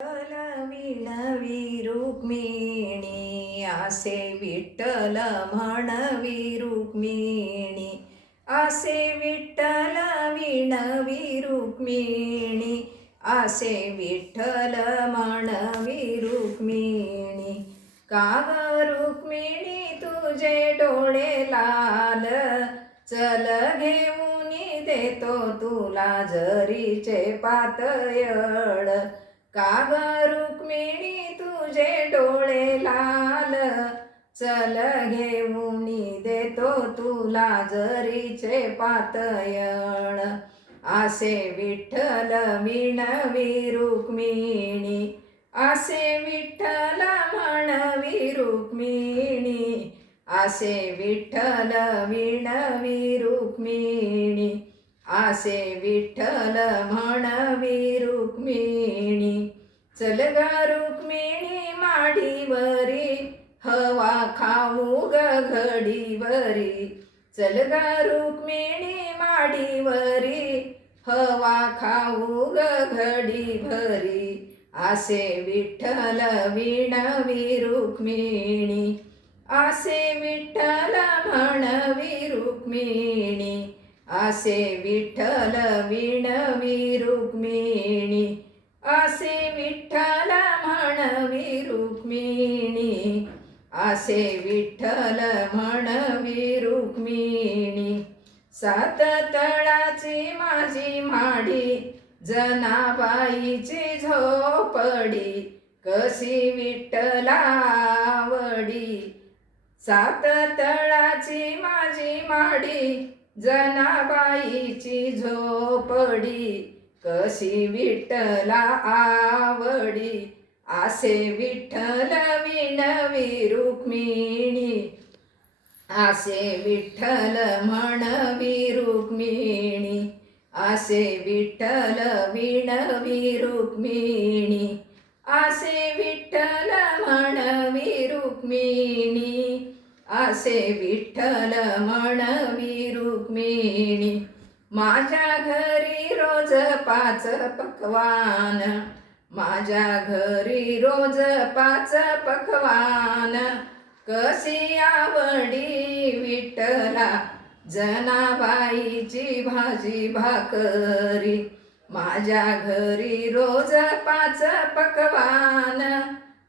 विणवी रुक्मिणी आसे विठ्ठल म्हणवी रुक्मिणी आसे विठ्ठल विणवी रुक्मिणी आसे विठ्ठल म्हणवी रुक्मिणी का ग रुक्मिणी तुझे डोळे लाल चल घेऊन देतो तुला जरीचे पातयळ का ग रुक्मिणी तुझे डोळे लाल चल घेऊन देतो तुला जरीचे पातयळ आसे विठ्ठल विणवी रुक्मिणी आसे विठ्ठल म्हणवी रुक्मिणी आसे विठ्ठल विणवी रुक्मिणी आसे विठ्ठल म्हणवी रुक्मिणी चल ग रुक्मिणी माडीवरी हवा खाऊ ग घडीवरी चल ग रुक्मिणी माडीवरी हवा खाऊ ग घडीभरी आसे विठ्ठल विणवी रुक्मिणी आसे विठ्ठल म्हणवी रुक्मिणी आसे विठ्ठल विणवी रुक्मिणी आसे विठ्ठल म्हणवी रुक्मिणी आसे विठ्ठल म्हणवी रुक्मिणी सात तळाची माझी माडी जनाबाईची झोपडी कशी विठ्ठला आवडी सात तळाची माझी माडी जनाबाईची झोपडी कशी विठ्ठला आवडी आसे विठ्ठल विणवी रुक्मिणी आसे विठ्ठल म्हणवी रुक्मिणी आसे विठ्ठल विणवी रुक्मिणी आसे विठ्ठल म्हणवी रुक्मिणी आसे विठ्ठल म्हणवी रुक्मिणी माझ्या घरी रोज 5 पक्वान माझ्या घरी रोज 5 पक्वान कशी आवडी विठ्ठला जनाबाईची भाजी भाकरी माझ्या घरी रोज 5 पक्वान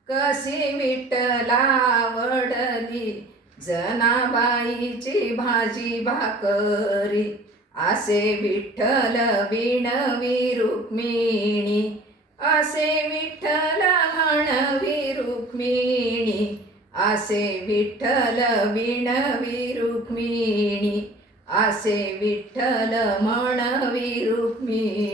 कशी विठ्ठला आवडली जनाबाईची भाजी भाकरी आसे विठ्ठल विणवी रुक्मिणी आसे विठ्ठल म्हणवी रुक्मिणी आसे विठ्ठल विणवी रुक्मिणी आसे विठ्ठल म्हणवी रुक्मिणी।